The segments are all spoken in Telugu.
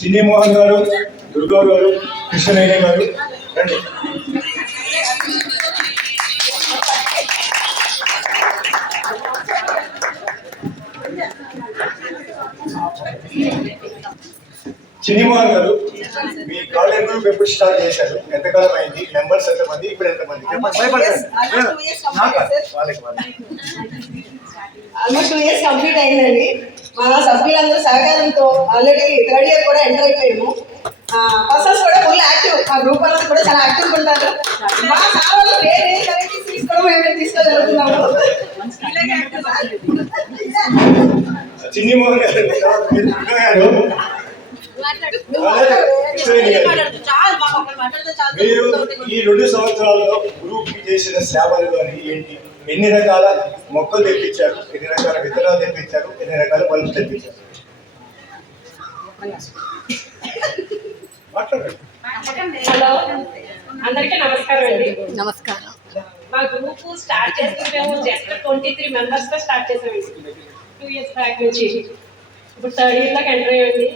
చిన్ని మోహన్ గారు, దుర్గా గారు, కృష్ణయ్య గారు రండి. చిన్ని మోహన్ గారు, మీ కాలేజ్ గ్రూప్ ఎప్పుడు స్టార్ట్ చేశారు? ఎంతకాలం అయింది? మెంబర్స్ ఎంతమంది? ఇప్పుడు ఎంతమంది? ఆల్మోస్ట్ 2 years కంప్లీట్ అయిందండి. మా సభ్యులందరూ సహకారంతో ఆల్రెడీ 3rd year కూడా ఎంటర్ అయిపోయాము. పర్సన్స్ కూడా ఫుల్ యాక్టివ్. మా గ్రూప్ వాళ్ళకి కూడా చాలా యాక్టివ్గా ఉంటారు. మా సార్లు వేరే వెరైటీస్ తీసుకోవడం మేము తీసుకోగలుగుతున్నాము. చిన్ని మోహన్ గారు, మీరు ఈ 2 సంవత్సరాల్లో గ్రూప్ కి చేసిన సేవలు కానీ ఏంటి? ఎన్ని రకాల మొక్కలు తెప్పించారు, ఎన్ని రకాల విత్తనాలు తెప్పించారు, ఎన్ని రకాల బల్బులు తెప్పించారు? హలో, అందరికీ నమస్కారం అండి. నమస్కారం. మా గ్రూప్ స్టార్ట్ చేస్తే మేము జస్ట్ 23 మెంబర్స్ తో స్టార్ట్ చేసామండి 2 years బ్యాక్ నుంచి. ఇప్పుడు 3rd year లోకి ఎంటర్ అయ్యండి.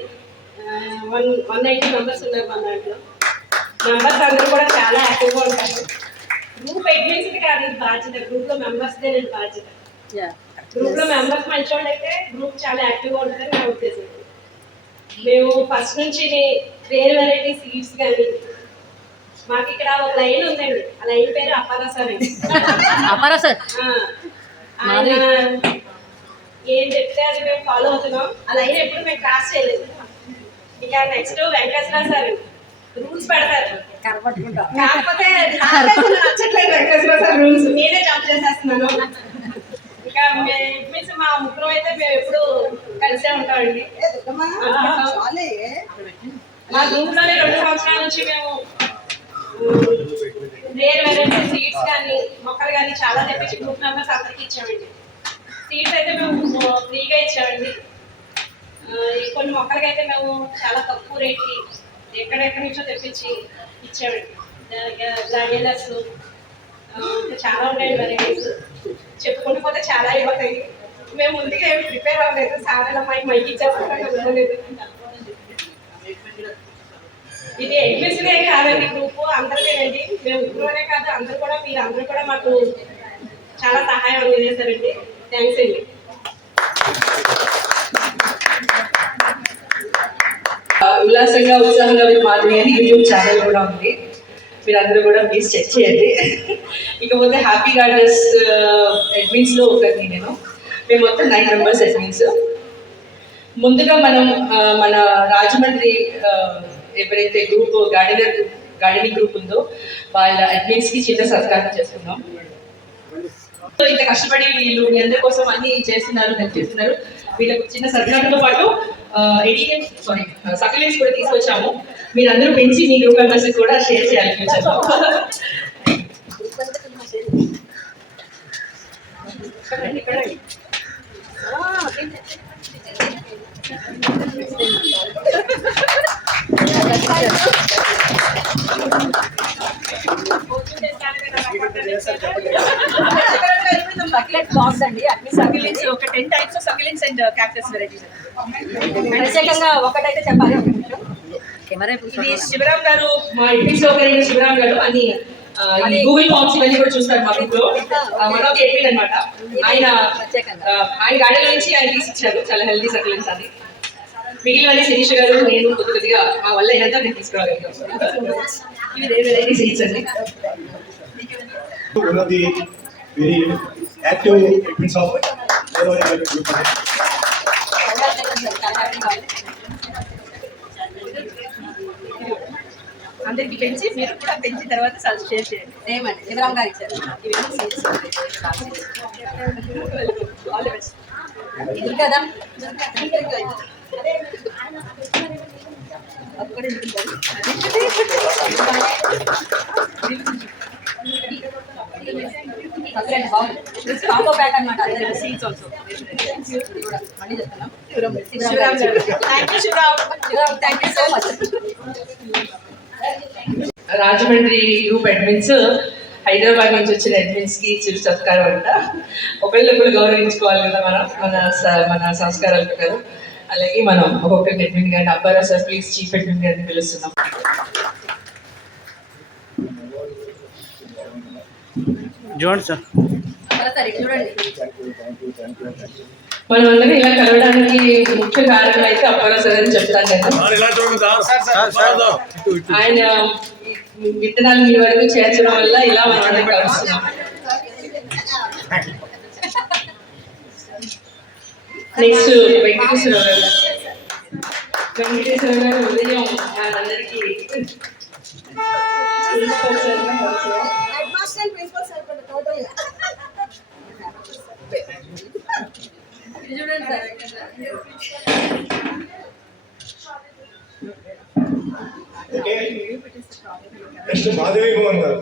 180 మెంబర్స్ ఉన్నారు మన దాంట్లో. మెంబర్స్ అందరూ కూడా చాలా యాక్టివ్గా ఉంటారు. గ్రూప్ అడ్మిన్స్ కాదు ఇది బాధ్యత, గ్రూప్ లో మెంబర్స్ దే నేను బాధ్యత. గ్రూప్ లో మెంబర్స్ మంచివాళ్ళు అయితే గ్రూప్ చాలా యాక్టివ్గా ఉంటుందని నా ఉద్దేశం. మేము ఫస్ట్ నుంచి వేరే వెరైటీ సీడ్స్ కానీ, మాకు ఇక్కడ ఒక లైన్ ఉందండి, ఆ లైన్ పేరు అప్పారా సార్ అండి. ఆయన ఏం చెప్తే అది మేము ఫాలో అవుతున్నాం. ఆ లైన్ ఎప్పుడు మేము క్రాస్ చేయలేదు. ఇక నెక్స్ట్ వెంకటేశ్వర సార్ రూల్స్ పెడతారు, కాకపోతే నచ్చట్లేదు వెంకటేశ్వర సార్ రూల్స్, నేనే జంప్ చేసేస్తున్నాను. ఇక మీన్స్ మా ముగ్గురం అయితే మేము ఎప్పుడు కలిసే ఉంటామండి. మా గ్రూప్ లోనే 2 సంవత్సరాల నుంచి మేము వేరే వెరైటీ సీడ్స్ కానీ మొక్కలు కానీ చాలా తెప్పించి గ్రూప్ మెంబర్స్ అందరికి ఇచ్చామండి. సీడ్స్ అయితే మేము ఫ్రీగా ఇచ్చామండి. కొన్ని మొక్కలకి అయితే మేము చాలా తక్కువ రేట్కి ఎక్కడెక్కడి నుంచో తెప్పించి ఇచ్చామండి. గ్లాడియలర్స్ చాలా ఉన్నాయండి వెరైటీస్, చెప్పుకుంటూ పోతే చాలా అయిపోతాయి. మేము ముందుగా ఏమి ప్రిపేర్ అవ్వలేదు. సార్ అమ్మాయికి మైకి ఇచ్చేస్తాను. ఇది ఎగ్జిబిషన్ కాదండి, గ్రూప్ అందరిదేనండి. మేము గ్రూప్లోనే కాదు, అందరూ కూడా మీరు అందరూ కూడా మాకు చాలా సహాయం అందజేశారండి. థ్యాంక్స్ అండి. ఉల్లాసంగా ఉత్సాహంగా విత్ మాధవి అని యూట్యూబ్ ఛానల్ కూడా ఉంది, మీరందరూ కూడా ప్లీజ్ చెక్ చేయండి. ఇకపోతే హ్యాపీ గార్డెన్స్ అడ్మిన్స్ లో ఒకరిని నేను. మేము మొత్తం 9 మెంబర్స్ అడ్మిన్స్. ముందుగా మనం మన రాజమండ్రి ఎవరైతే గ్రూప్ గార్డెనింగ్ గ్రూప్ ఉందో వాళ్ళ అడ్మిన్స్ కి చిన్న సత్కారం చేసుకున్నాం. సో ఇంత కష్టపడి వీళ్ళు మీ అందరి కోసం అన్ని చేస్తున్నారు, హెల్ప్ చేస్తున్నారు. వీళ్ళకు చిన్న సత్కారంతో పాటు సక్యులెంట్స్ కూడా తీసుకొచ్చాము. మీరందరూ పెంచి మీ గ్రూప్ మెంబర్స్ కూడా షేర్ చేయాలి ఫ్యూచర్లో. సక్యులెంట్ బాక్స్ అండి, అన్ని సక్యులెంట్స్ ఒక 10 types of succulents and cactus varieties. ప్రత్యేకంగా ఒకటైతే చెప్పాలి. ఇది శివరాం గారు, మా ఇంటిలో శివరాం గారు అని గూగుల్ ఫార్మ్స్ ఇవన్నీ కూడా చూస్తారు మా ఇంట్లో. వన్ ఆఫ్ ది ఎడ్మిన్ అనమాట. ఆయన గార్డెన్ నుంచి ఆయన తీసిచ్చారు చాలా హెల్దీ సక్యులెంట్స్ అని. మిగిలిన శిరీష్ గారు, నేను కొద్దిగా మా వల్ల అయినంత నేను తీసుకురాగలిగాను. ఇవి వేరే వెరైటీ సీడ్స్ అండి. Very active admins of group. అందరికి పెంచి మీరు కూడా పెంచిన తర్వాత షేర్ చేయండి. ఏమండి శివరాం గారు ఇచ్చారు ఇది కదా. కాంబో ప్యాక్ అన్నమాట. సీడ్స్ ఆల్సో మళ్ళీ చెప్తున్నాం. శివరాం గారు thank you so much. Rajahmundry group admins Hyderabad నుంచి వచ్చిన అడ్మిన్స్ కి చిరు సత్కారం అంట. ఒకళ్ళొకళ్ళు గౌరవించుకోవాలి కదా మనం, మన సంస్కారాల ప్రకారం. అలాగే మనం ఒక్కొక్క అడ్మిన్ గారిని అబ్బారా సార్ ప్లీజ్ చీఫ్ అడ్మిన్ గారిని పిలుస్తున్నాం. చూడండి సార్. మనం అందరం ఇలా కలవడానికి ముఖ్య కారణం అయితే అప్పారావు సార్ అని చెప్తాను నేను. ఆయన విత్తనాలు మీ వరకు చేర్చడం వల్ల ఇలా మనం అందరం కలుస్తున్నాం. నెక్స్ట్ వెంకటేశ్వరరావు గారు. వెంకటేశ్వరరావు గారు ఉదయం మనందరికీ చూడండి సార్. నెక్స్ట్ మాధవి మోహన్ గారు.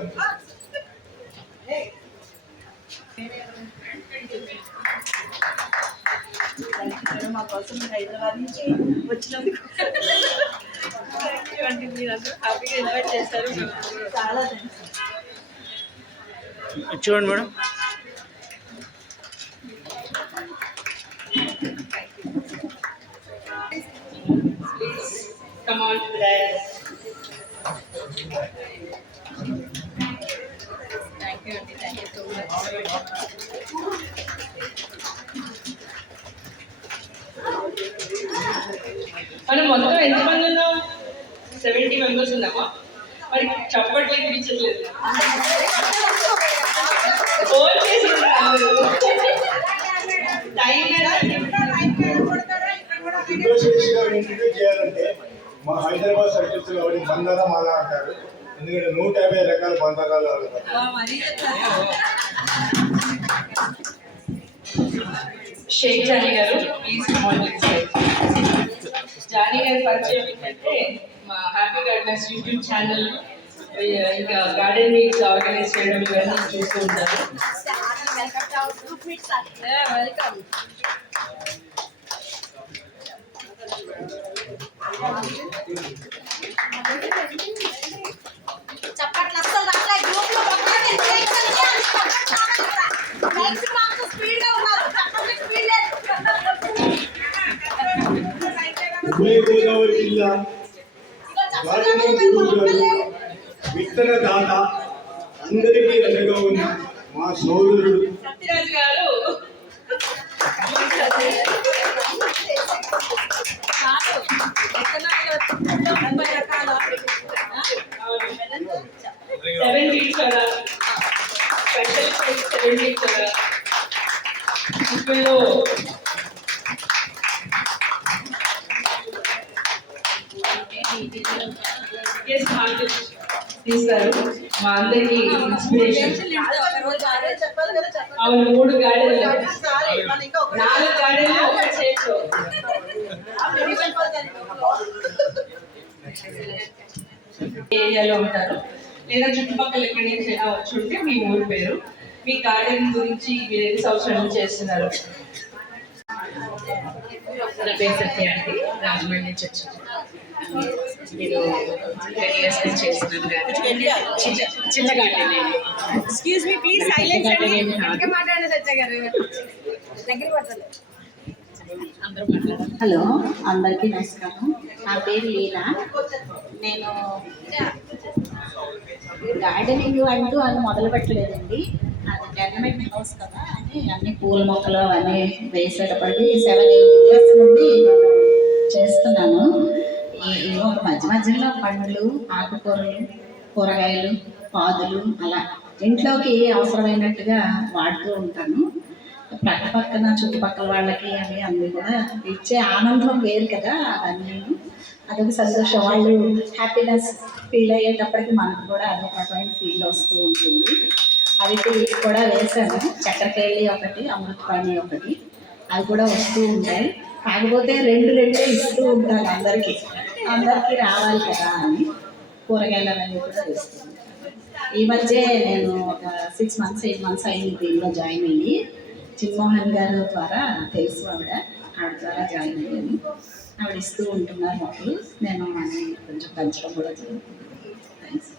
మా కోసం హైదరాబాద్ నుంచి వచ్చినందుకు మీరందరూ హ్యాపీగా ఇన్వైట్ చేశారు. చాలా థ్యాంక్స్. చూడండి madam. Come on, guys. Thank you అండి. Thank you so much. మనం మొత్తం ఎంతమంది ఉన్నాం? 70 మెంబర్స్ ఉన్నామా? మరి చప్పట్లు వినిపించట్లేదు. ఫోన్ చేసి టైం ఇంట్రడ్యూస్ చేయాలంటే మా హైదరాబాద్ సర్కిల్స్ కాబట్టి బంధాల మాల అంటారు. ఎందుకంటే 150 రకాల బంధకాలు షేక్ జానీ గారు ప్లీజ్ జానీ గారి పరిచయం ఏంటంటే మా హ్యాపీ గార్డెన్స్ యూట్యూబ్ ఛానల్ ఇంకా గార్డెన్ వీక్స్ ఆర్గనైజ్ చేయడం ఇవన్నీ చూస్తూ ఉంటారు. వెల్కమ్. చప్పట్లు అసలు రాట్లే. గ్రూప్ లో స్పీడ్ గా ఉన్నారు. చప్పట్లు స్పీడ్ లేదు. ఉభయ గోదావరి జిల్లా విత్తన దాత అందరికీ అండగా ఉన్న మా సోదరుడు సత్యరాజు గారు 7 weeks కదా స్పెషల్ 7 weeks కదా ఇప్పుడు తీస్తారు మా అందరికి ఇన్స్పిరేషన్. అవును 3 గార్డెన్లు 4 గార్డెన్లు ఒక చేతిలో ఏరియాలో ఉంటారు లేదా చుట్టుపక్కల ఎక్కడి నుంచి అయినా వచ్చి ఉంటే మీ ఊరు పేరు మీ గార్డెన్ గురించి మీరు ఎన్ని సంవత్సరాలు చేస్తున్నారు? నా పేరు సత్య అండి, రాజమండ్రి నుంచి వచ్చాను. నేను 10 years నుంచి చేస్తున్నాను చిన్న garden. Excuse me please silence అండి. ఇంకా మాట్లాడండి సత్య గారు. దగ్గర పడతలే. హలో, అందరికీ నమస్కారం. నా పేరు లీలా. నేను గార్డెనింగ్ అంటూ అని మొదలు పెట్టలేదండి. అది గవర్నమెంట్ హౌస్ కదా అని అన్ని పూల మొక్కలు అవన్నీ వేసేటప్పటికి 7-8 years నుండి నేను చేస్తున్నాను. ఒక మధ్యలో పండ్లు, ఆకుకూరలు, కూరగాయలు, పాదులు అలా ఇంట్లోకి అవసరమైనట్టుగా వాడుతూ ఉంటాను. పక్కన చుట్టుపక్కల వాళ్ళకి అవి అన్నీ కూడా ఇచ్చే ఆనందం వేరు కదా. అవన్నీ అదొక సంతోషం. వాళ్ళు హ్యాపీనెస్ ఫీల్ అయ్యేటప్పటికి మనకు కూడా అదొక రకమైన ఫీల్ వస్తూ ఉంటుంది. అవి కూడా వేసాను. చక్కెరకేళి ఒకటి, అమృతపాణి ఒకటి, అవి కూడా వస్తూ ఉంటాయి. కాకపోతే 2 ఇస్తూ ఉంటాను అందరికీ రావాలి కదా అని. కూరగాయలు అవన్నీ కూడా వేస్తూ ఉంటాను. ఈ మధ్య నేను ఒక 6 months 8 months అయింది దీనిలో జాయిన్ అయ్యి. చిన్మోహన్ గారు ద్వారా తెలుసు, ఆవిడ ద్వారా జాయిన్ అయ్యాను. ఆవిడ ఇస్తూ ఉంటున్నారు మొక్కలు. నేను అన్నీ కొంచెం పెంచడం కూడా జరుగుతుంది. థ్యాంక్స్.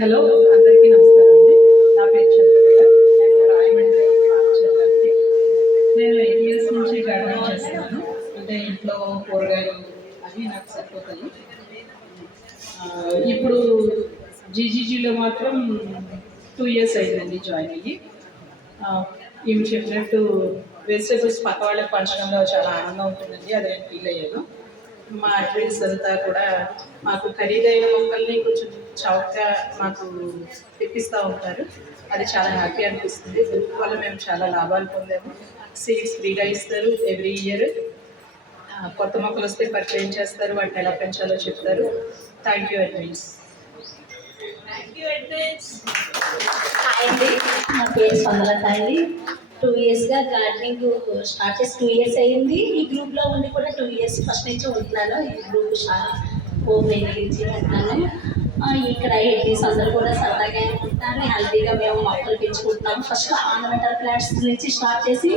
హలో, అందరికీ నమస్కారం అండి. నా పేరు చంద్రకళ. నేను రాజమండ్రి మార్చాలండి. నేను 8 years నుంచి గార్డెనింగ్ చేస్తున్నాను. అంటే ఇంట్లో కూరగాయలు అవి నాకు సరిపోతాయి. ఇప్పుడు జీజీజీలో మాత్రం 2 years అయిందండి జాయిన్ అయ్యి. ఈమె చెప్పినట్టు వెజిటేబుల్స్ పక్క వాళ్ళకి పంచడంలో చాలా ఆనందం ఉంటుందండి, అది నేను ఫీల్ అయ్యాను. మా అడ్మిన్స్ అంతా కూడా మాకు ఖరీదైన మొక్కల్ని కొంచెం చౌకగా మాకు తెప్పిస్తూ ఉంటారు. అది చాలా హ్యాపీ అనిపిస్తుంది. దీనివల్ల మేము చాలా లాభాలు పొందాము. సీడ్స్ ఫ్రీగా ఇస్తారు ఎవ్రీ ఇయర్. కొత్త మొక్కలు వస్తే పరిచయం చేస్తారు, వాటిని ఎలా పెంచాలో చెప్తారు. Thank you admins. హాయ్ అండి, నా పేరు స్పందలత అండి. 2 yearsగా గార్డెనింగ్ స్టార్ట్ చేసి 2 years అయ్యింది. ఈ గ్రూప్లో ఉండి కూడా 2 years ఫస్ట్ నుంచి ఉంటున్నాను. ఈ గ్రూప్ ఓపెన్ నుంచి ఉంటున్నాను. ఇక్కడ ఎడ్లీస్ అందరూ కూడా సరదాగా ఉంటున్నారు, హెల్తీగా మేము మొక్కలు పెంచుకుంటున్నాము. ఫస్ట్ ఆర్నమెంటల్ ప్లాంట్స్ నుంచి స్టార్ట్ చేసి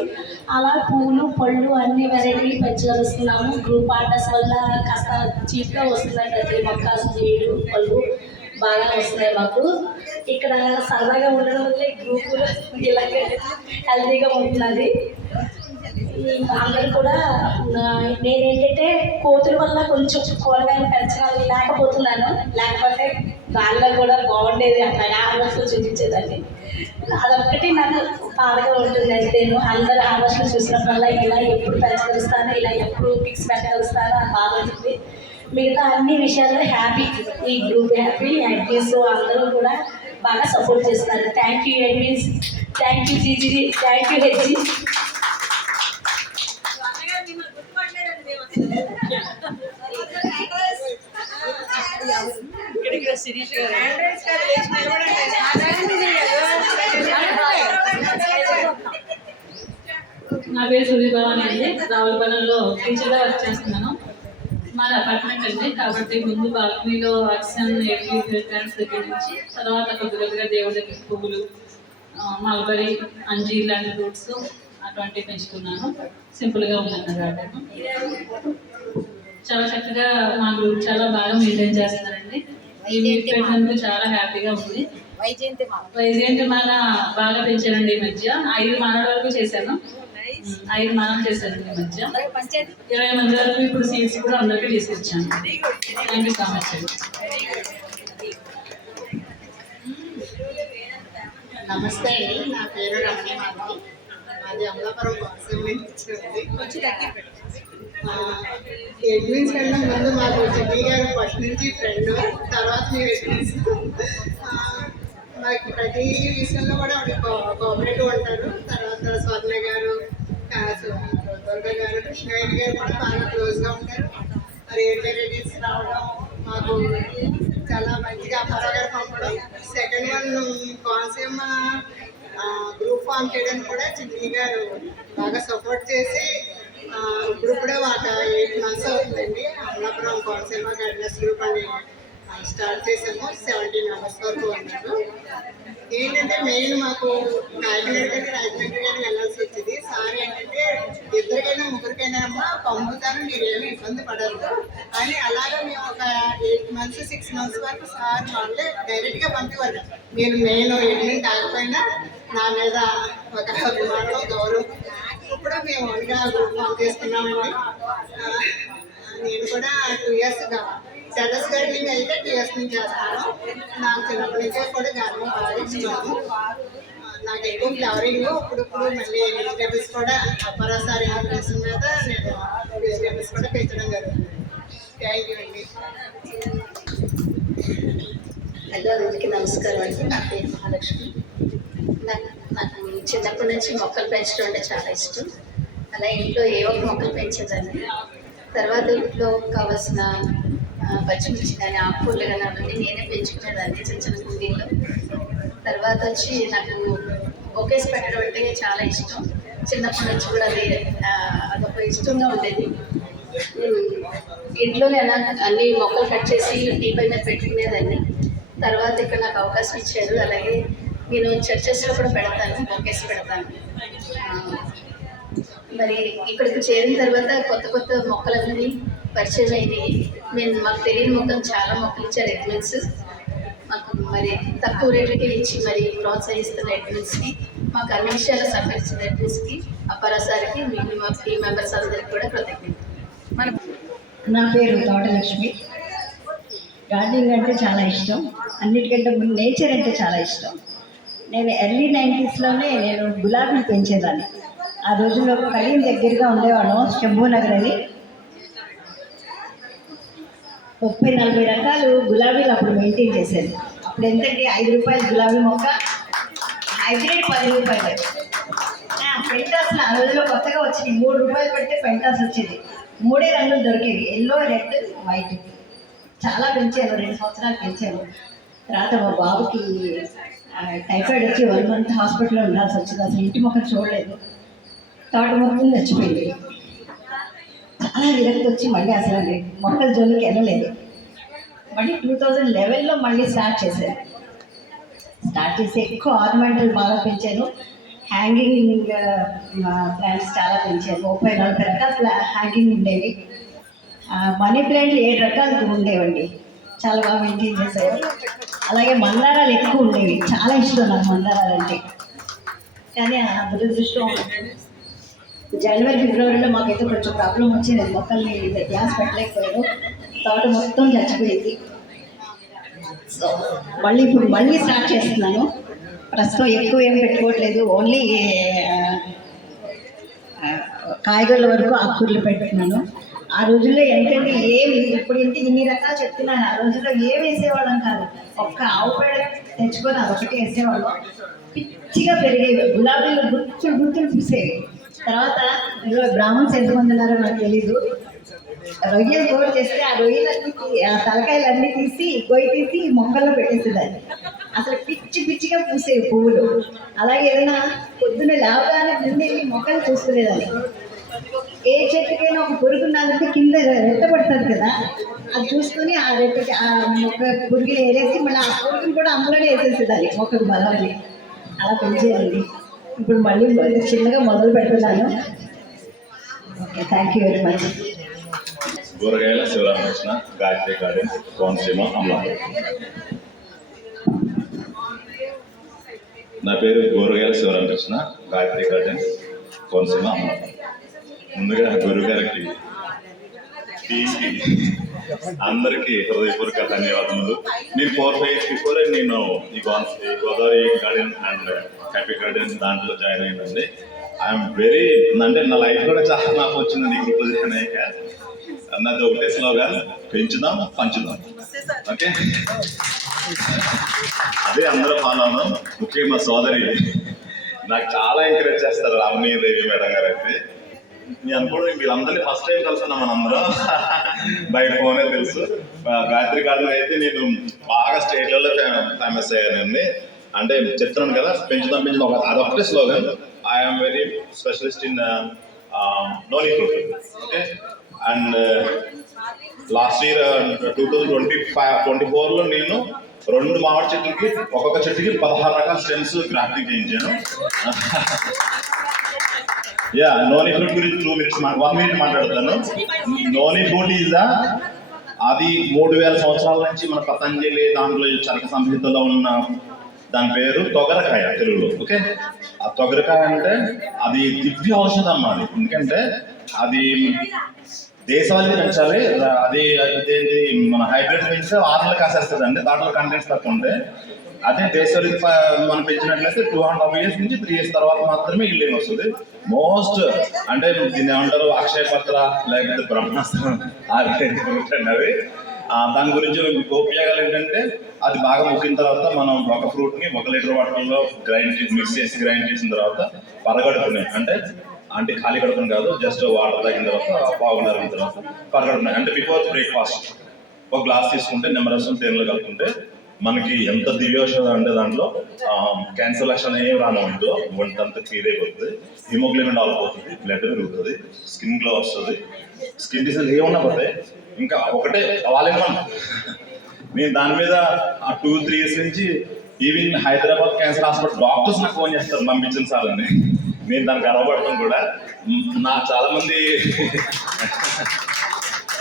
అలా పూలు పళ్ళు అన్ని వెరైటీలు పెంచగలుస్తున్నాము. గ్రూప్ ఆర్డర్స్ వల్ల కాస్త చీప్గా వస్తున్నాయి. ప్రతి మొక్క నీళ్ళు పళ్ళు బాగా వస్తున్నాయి మాకు. ఇక్కడ సరదాగా ఉండడం వల్ల గ్రూప్ ఇలాగే హెల్తీగా ఉంటున్నది. అందరూ కూడా నేనేంటంటే కోతుల వల్ల కొంచెం కూరగాయలు పెంచడం లేకపోతున్నాను, లేకపోతే దానిలో కూడా బాగుండేది అట్లా హార్వెస్ట్లో చూపించేదాన్ని. అదొక్కటి నాకు బాధగా ఉంటుంది. అయితే నేను అందరూ హార్వెస్ట్లో చూసినప్పుడల్లా ఇలా ఎప్పుడు పెంచగలుస్తానో, ఇలా ఎప్పుడు పిక్స్ పెట్టగలుస్తానో అని బాధ ఉంటుంది. మిగతా అన్ని విషయాల్లో హ్యాపీ, ఈ గ్రూప్ హ్యాపీ. అడ్మిన్స్ అందరూ కూడా బాగా సపోర్ట్ చేస్తున్నారు. Thank you admins, thank you GG, thank you HG. నా పేరు సుధీభవాని అండి. రావులపల్లిలో టీచర్గా వర్క్ చేస్తున్నాను. మాది అపార్ట్మెంట్ అండి, కాబట్టి ముందు బాల్కనీలో ఆక్సిజన్ ప్లాంట్స్ దగ్గర నుంచి తర్వాత కొద్దిగా దేవుడి దగ్గర పువ్వులు, మల్బరీ, అంజీర్ లాంటి ఫ్రూట్స్ అటువంటివి పెంచుకున్నాను. సింపుల్గా ఉందన్న గార్డెన్. చాలా చక్కగా మా గ్రూప్ చాలా బాగా మెయింటైన్ చేస్తున్నారండి. ఈ మీట్ పెట్టినందుకు చాలా హ్యాపీగా ఉంది. వైజయంతి మాల బాగా పెంచానండి ఈ మధ్య. 5 మానాల వరకు చేశాను. 5 మానాలు చేశాను ఈ మధ్య. 20 మంది వరకు ఇప్పుడు సీట్స్ కూడా అందరికీ తీసుకొచ్చాను. థ్యాంక్ యూ సో మచ్ అండి. నమస్తే అండి, నా పేరు రమణి మాధవి. మాది అమలాపురం వచ్చింది. అడ్మిన్స్ కన్నా ముందు మాకు చిన్ని గారు ఫస్ట్ నుంచి ఫ్రెండ్, తర్వాత మేము అడ్మిన్స్. మాకు ప్రతి విషయంలో కూడా కోఆపరేటివ్ ఉంటారు. తర్వాత స్వర్ణ గారు, దుర్గా గారు, కృష్ణవేణి గారు కూడా బాగా క్లోజ్గా ఉంటారు. రేర్ వెరైటీస్ రావడం మాకు చాలా మంచిగా అప్పారావు గారు పంపడం. Second one Konaseema group form చేయడానికి కూడా చిన్ని గారు బాగా సపోర్ట్ చేసి ఇప్పుడు ఒక 8 months అవుతుందండి. అమలాపురం కోనసీమ గార్డెనర్స్ గ్రూప్ అని స్టార్ట్ చేసాము. 17 members వరకు ఉన్నారు. ఏంటంటే మెయిన్ మాకు కాకినాడ కానీ రాజమండ్రి కానీ వెళ్ళాల్సి వచ్చింది. సార్ ఏంటంటే 2కైనా 3కైనా అమ్మ పంపుతాను, మీరు ఏమి ఇబ్బంది పడద్దు అని. అలాగా మేము ఒక 8 months 6 months వరకు సార్ వాళ్ళే డైరెక్ట్గా పంపేవారు. నేను ఎడ్మిన్ కాకపోయినా నా మీద ఒక అభిమానం, గౌరవం. ఇప్పుడు మేము ఓన్గా గ్రూప్ ఫామ్ చేసుకున్నామండి. నేను కూడా 2 yearsగా టెర్రస్ గార్డెనింగ్ అయితే 2 years నుంచి చేస్తాను. నాకు చిన్నప్పటి నుంచే కూడా గార్డెనింగ్ బాగా ఇష్టము. నాకు ఎక్కువ ఫ్లవరింగ్. ఇప్పుడు మళ్ళీ వెజిటేబుల్స్ కూడా అప్పారావు సార్ ఇన్ఫ్లుయెన్స్ మీద నేను వెజిటేబుల్స్ కూడా పెంచడం జరుగుతుంది. థ్యాంక్ యూ అండి. హలో, అందరికీ నమస్కారం అండి. నా పేరు మహాలక్ష్మి. నాకు చిన్నప్పటి నుంచి మొక్కలు పెంచడం అంటే చాలా ఇష్టం. అలా ఇంట్లో ఏ ఒక్క మొక్కలు పెంచేదాన్ని. తర్వాత ఇంట్లో కావాల్సిన పచ్చిమిర్చి కానీ ఆకుకూరలు కానీ అవన్నీ నేనే పెంచుకునేదాన్ని చిన్న చిన్న కుండీల్లో. తర్వాత వచ్చి నాకు బొకేస్ పెట్టడం అంటే చాలా ఇష్టం. చిన్నప్పటి నుంచి కూడా అదొక ఇష్టంగా ఉండేది. ఇంట్లోనే అలా అన్ని మొక్కలు కట్ చేసి టీపై మీద పెట్టుకునేదాన్ని. తర్వాత ఇక్కడ నాకు అవకాశం ఇచ్చారు. అలాగే నేను చర్చెస్లో కూడా పెడతాను, బొకేస్ పెడతాను. మరి ఇక్కడికి చేరిన తర్వాత కొత్త మొక్కలన్నీ పరిచయం అయినాయి. మాకు తెలియని మొక్కలు చాలా మొక్కలు ఇచ్చారు అడ్మిన్స్. మాకు మరి తక్కువ రేట్లకి ఇచ్చి మరి ప్రోత్సహిస్తున్న అడ్మిన్స్ని మాకు అన్ని విషయాలు సహకరించినకి అపరాసారికి మిగిలిన మా టీం మెంబర్స్ అందరికీ కూడా కృతజ్ఞతలు. నా పేరు తోటలక్ష్మి. గార్డెనింగ్ అంటే చాలా ఇష్టం. అన్నిటికంటే ముందు నేచర్ అంటే చాలా ఇష్టం. నేను ఎర్లీ 90sలోనే నేను గులాబీలు పెంచేదాన్ని. ఆ రోజుల్లో కలీం దగ్గరగా ఉండేవాళ్ళం, శంభూనగర్ అని. 30-40 రకాలు గులాబీలు అప్పుడు మెయింటైన్ చేసేది. అప్పుడు ఎంతంటే 5 రూపాయలు గులాబీ మొక్క, హైబ్రిడ్ 10 రూపాయలు. పెంటాస్ ఆ రోజుల్లో కొత్తగా వచ్చినాయి. 3 రూపాయలు పెడితే పెంటాస్ వచ్చేది. 3 రంగులు దొరికేవి, ఎల్లో, రెడ్, వైట్. చాలా పెంచాను, 2 సంవత్సరాలు పెంచాను. తర్వాత మా బాబుకి టైఫాయిడ్ వచ్చి 1 month హాస్పిటల్లో ఉండాల్సి వచ్చింది. అసలు ఇంటి మొక్క చూడలేదు. తోట మొత్తం చచ్చిపోయింది. చాలా విరక్తి వచ్చి మళ్ళీ అసలు మొక్కల జోలికి వెళ్ళలేదు. మళ్ళీ 2011లో మళ్ళీ స్టార్ట్ చేసి ఎక్కువ ఆర్నమెంటల్ బాగా పెంచాను. హ్యాంగింగ్ ప్లాంట్స్ చాలా పెంచాను. 30-40 రకాల హ్యాంగింగ్ ఉండేవి. మనీ ప్లాంట్లు 7 రకాలు ఉండేవండి. చాలా బాగా మెయింటైన్ చేశారు. అలాగే మందారాలు ఎక్కువ ఉండేవి. చాలా ఇష్టం నాకు మందారాలు అంటే. కానీ ఆ దురదృష్టం జనవరి, ఫిబ్రవరిలో మాకైతే కొంచెం ప్రాబ్లం వచ్చి నేను మొక్కల్ని గ్యాస్ పెట్టలేకపోయాను. తోట మొత్తం చచ్చిపోయింది. సో మళ్ళీ స్టార్ట్ చేస్తున్నాను. ప్రస్తుతం ఎక్కువ ఏం పెట్టుకోవట్లేదు. ఓన్లీ కాయగూరల వరకు ఆకుకూరలు పెట్టుకున్నాను. ఆ రోజుల్లో ఏంటంటే ఇప్పుడు ఇన్ని రకాలు చెప్తున్నాను. ఆ రోజుల్లో ఏం వేసేవాళ్ళం కాదు. ఒక్క ఆవు పేడ తెచ్చుకొని అదొకటి వేసేవాళ్ళం. పిచ్చిగా పెరిగేవి. గులాబీలు గుర్తులు పూసేవి. తర్వాత బ్రాహ్మణ్స్ ఎంతమంది ఉన్నారో నాకు తెలీదు. రొయ్యలు కూర చేస్తే ఆ రొయ్యలన్నీ, ఆ తలకాయలన్నీ తీసి తీసి మొక్కల్లో పెట్టేసేదాన్ని. అసలు పిచ్చిగా పూసేవి పువ్వులు. అలాగే ఏదైనా పొద్దున్న లేవగానే ముందు మొక్కలు చూసుకునేదాన్ని. ఏ చెట్టుకైనా ఒక పురుగు ఉన్నదంటే కింద రెట్టబడుతుంది కదా, అది చూసుకొని ఆ రెట్టకి ఆ మొక్క పురుగులు వేరేసి మళ్ళీ ఆ పురుగులు కూడా అందులోనే వేసేసేదాన్ని మొక్కకు బలాన్ని. అలా పెంచేదండి. ఇప్పుడు మళ్ళీ చిన్నగా మొదలు పెడుతున్నాను. Okay, thank you very much. Gooragayala Sivaramakrishna, Gayatri garden, Konaseema, Amalapuram. నా పేరు గూరగాయల శివరామకృష్ణ, గాయత్రి గార్డెన్, కోనసీమ, అమలాపురం. ముందుగా గురుగారికి, టీకి అందరికీ హృదయపూర్వక ధన్యవాదములు. నేను 4-5 years బిఫోరే నేను ఈ Godavari garden and happy garden దాంట్లో జాయిన్ అయ్యిందండి. ఐఎమ్ వెరీ, అంటే నా లైఫ్ కూడా చాలా నాకు వచ్చింది ఈ గ్రూప్లో జాయిన్ అయ్యాక. అన్నది ఒకటే స్లోగన్, పెంచుదాం పంచుదాం. ఓకే, అదే అందరూ ఫాలో అవుదాం. ముఖ్యంగా మా సోదరి నాకు చాలా ఎంకరేజ్ చేస్తారు, రామనీయదేవి మేడం గారు. అయితే నేను అనుకోవడం వీళ్ళందరినీ ఫస్ట్ టైం కలుస్తున్నాం మనందరం, బై ఫోనే తెలుసు. గాయత్రి గార్డెన్ అయితే నేను బాగా స్టేట్ లెవెల్లో ఫేమస్ అయ్యానండి. అంటే చెప్తున్నాను కదా, పెంచుదాం అదొకటే slogan. I'm very specialist in noni fruit. Okay, and last year 2024లో నేను 2 మామిడి చెట్లకి ఒక్కొక్క చెట్టుకి 16 రకాల స్టెమ్స్ గ్రాఫ్టింగ్ చేయించాను. నోనీ ఫ్రూట్ గురించి 2 minutes 1 minute మాట్లాడతాను. నోనీ ఫ్రూట్ అది 3000 సంవత్సరాల నుంచి మన పతంజలి దాంట్లో చరక సంహితలో ఉన్న దాని పేరు తొగరకాయ తెలుగులో. ఓకే, ఆ తొగరకాయ అంటే అది దివ్య ఔషధం అన్నది. ఎందుకంటే అది దేశవాళీ పెంచాలి. అది మన హైబ్రిడ్ పెంచితే 6 నెలలు కాసేస్తుంది అండి. దాంట్లో కంటెంట్స్ తక్కువ ఉంటాయి. అదే దేశవాళీ మనం పెంచినట్లయితే 2.5 years నుంచి 3 years తర్వాత మాత్రమే ఇల్లేం వస్తుంది. మోస్ట్ అంటే దీన్ని ఏమంటారు, అక్షయ పత్ర లేకపోతే బ్రహ్మాస్త్రం అవి. దాని గురించి ఉపయోగాలు ఏంటంటే, అది బాగా ముక్కిన తర్వాత మనం ఒక ఫ్రూట్ని 1 లీటర్ వాటర్లో మిక్స్ చేసి గ్రైండ్ చేసిన తర్వాత పరగడుపునే, అంటే ఖాళీ కడుపుని కాదు, జస్ట్ వాటర్ తాగిన తర్వాత బాగున్నారు తర్వాత పరగడుపునే, అంటే బిఫోర్ బ్రేక్ఫాస్ట్ ఒక గ్లాస్ తీసుకుంటే నిమ్మరసం తేనెలు కలుపుకుంటే మనకి ఎంత దివ్యోషధం అంటే దాంట్లో క్యాన్సర్ లక్షణం ఏం రాను, ఇంట్లో వంటంతా క్లియర్ అయిపోతుంది, హిమోగ్లోబిన్ డెవలప్ అవుతుంది, బ్లడ్ పెరుగుతుంది, స్కిన్ గ్లో వస్తుంది, స్కిన్ డిసీజ్ ఏమన్నా పోతాయి. ఇంకా ఒకటే వాళ్ళేమన్నా నేను దాని మీద 2-3 years నుంచి even Hyderabad cancer hospital doctors నాకు ఫోన్ చేస్తారు పంపించిన సార్ని. నేను దానికి గర్వపడటం కూడా. చాలా మంది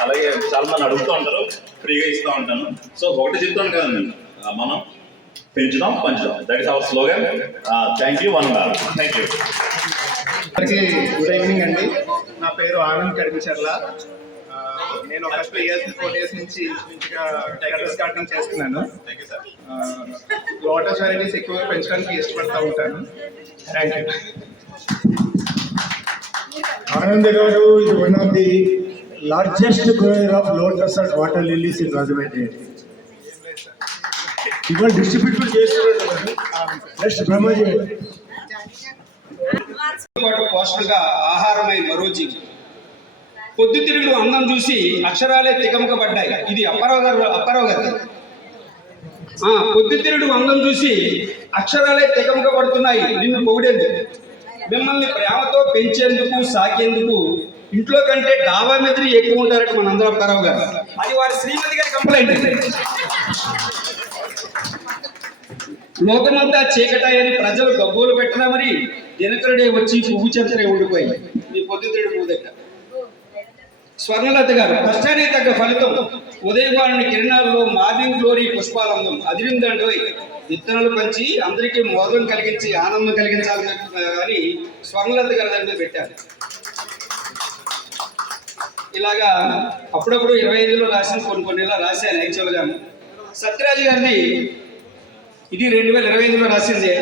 అలాగే చాలా మంది అడుగుతూ ఉంటారు, ఫ్రీగా ఇస్తూ ఉంటాను. సో ఒకటి చెప్తాను కదండి, మనం పెంచుదాం పంచుదాం. That is our slogan. Thank you one and all. Thank you. అందరికీ గుడ్ ఈవినింగ్ అండి. నా పేరు ఆనంద్ కడిపిచర్ల. నేను ఒక 4 years నుంచి టెర్రస్ గార్డెనింగ్ చేస్తున్నాను. లోటస్ వెరైటీస్ ఎక్కువగా పెంచడానికి ఇష్టపడతా ఉంటాను. Thank you. Anand garu is one of the largest grower of lotus and water lilies in Rajahmundry. ఇవాళ డిస్ట్రిబ్యూట్ చేస్తున్నారు. నెక్స్ట్ బ్రహ్మాజీ పాటు పోషణగా ఆహారమై మరో జీవి. పొద్దుతిరుగుడు అందం చూసి అక్షరాలే తికమకబడ్డాయి. ఇది అప్పారావు గారు. పొద్దుతిరుగుడు అందం చూసి అక్షరాలే తికమకబడుతున్నాయి నిన్ను పొగిడేందుకు. మిమ్మల్ని ప్రేమతో పెంచేందుకు సాకేందుకు ఇంట్లో కంటే డాబా మీద ఎక్కువ ఉంటారట మనందరూ అప్పారావు గారు. అది వారి శ్రీమతి గారి కంప్లైంట్. లోకమంతా చీకటాయని ప్రజలు గబ్బోలు పెట్టినా మరి దినకరుడే వచ్చి పువ్వు చెంతనే ఉండిపోయి మీ పొద్దుతిరుగుడు పువ్వు దగ్గర. స్వర్ణలత గారు కష్టానికి తగ్గ ఫలితం. ఉదయవారిని కిరణాల్లో మార్నింగ్ గ్లోరీ పుష్పాలందం అదిరిందండి. విత్తనాలు పంచి అందరికీ మోదం కలిగించి ఆనందం కలిగించాలి అని స్వర్ణలత గారి దగ్గర పెట్టారు. ఇలాగా అప్పుడప్పుడు 25లో రాసిన కొన్ని ఇలా రాశాను యాక్చువల్గా. సత్యరాజు గారిది ఇది 2025లో రాసిందే.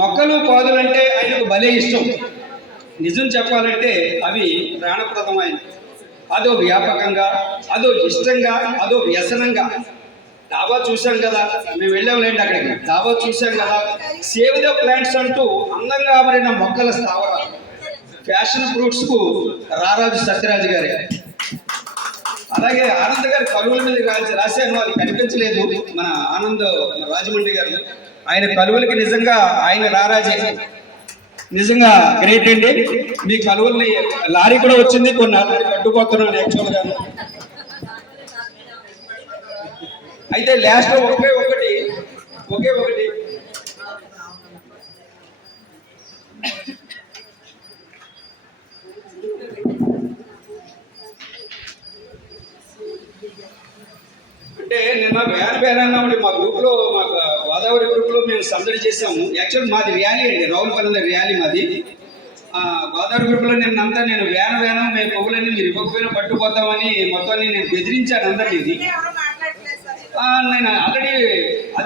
మొక్కలు పాదులంటే ఆయనకు భలే ఇష్టం. నిజం చెప్పాలంటే అవి ప్రాణప్రదమైన. అదో వ్యాపకంగా, అదో ఇష్టంగా, అదో వ్యసనంగా. డాబా చూసాం కదా, మేము వెళ్ళాంలేండి అక్కడికి. డాబా చూసాం కదా, సేవ్ ద ప్లాంట్స్ అంటూ అందంగా ఆమరిన మొక్కల స్థావరాలు. ఫ్యాషన్ ఫ్రూట్స్కు రారాజు సత్యరాజు గారే. అలాగే ఆనంద్ గారు కలువల మీద రాశాను, అది కనిపించలేదు. మన ఆనంద్ రాజమండ్రి గారు ఆయన కలువలకి నిజంగా ఆయన రారాజే. నిజంగా గ్రేట్ అండి. మీ కలువల్ని లారీ కూడా వచ్చింది, కొన్ని ఆల్రెడీ కట్టుకోతున్నాను యాక్చువల్గా. అయితే లాస్ట్ ఒకే ఒకటి అంటే నిన్న వ్యాన్ అన్నామండి మా గ్రూప్లో, మా గోదావరి గ్రూప్లో మేము సందడి చేసాము. యాక్చువల్ మాది ర్యాలీ అండి, రావులపల్లి ర్యాలీ మాది. గోదావరి గ్రూప్లో నిన్నంతా నేను వ్యాన్ మేము పువ్వులని మీరు ఇవ్వకపోయినా పట్టుకుపోతామని మొత్తాన్ని నేను బెదిరించాను అందరినీ. నేను ఆల్రెడీ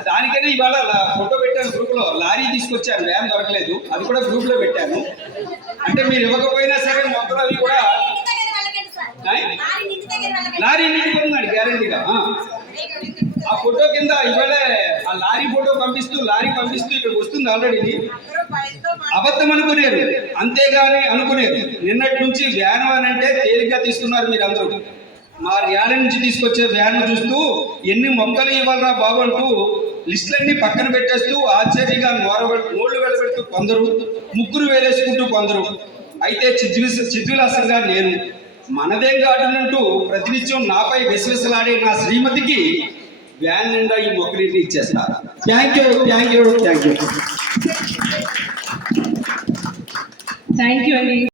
దానికైనా ఇవాళ ఫోటో పెట్టాను గ్రూప్లో. లారీ తీసుకొచ్చాను, వ్యాన్ దొరకలేదు, అది కూడా గ్రూప్లో పెట్టాను. అంటే మీరు ఇవ్వకపోయినా సరే మొత్తం అవి కూడా లారీ ఇంటికి ఉందండి గ్యారెంటీగా. ఆ ఫోటో కింద ఇవాళ ఆ లారీ ఫోటో పంపిస్తూ ఇక్కడ వస్తుంది ఆల్రెడీ. అబద్ధం అనుకునేరు, అంతేగాని అనుకునేరు. నిన్నటి నుంచి వ్యాన్ అంటే తేలిగ్గా తీసుకున్నారు మీరు అందరూ. మా ర్యాలీ నుంచి తీసుకొచ్చే వ్యాన్ చూస్తూ ఎన్ని మొక్కలు ఇవ్వాలరా బాబు అంటూ లిస్టులన్నీ పక్కన పెట్టేస్తూ ఆశ్చర్యంగా నోళ్లు వెళ్ళబెడుతూ కొందరు, ముగ్గురు వేలేసుకుంటూ కొందరు. అయితే చిద్విలాసంగా నేను మనదేం గార్డెన్ ప్రతినిత్యం నాపై విశ్వసలాడే నా శ్రీమతికి వ్యాన్ నిండా ఈ మొక్కలు ఇచ్చేస్తారు. థ్యాంక్ యూ థ్యాంక్ యూ అండి.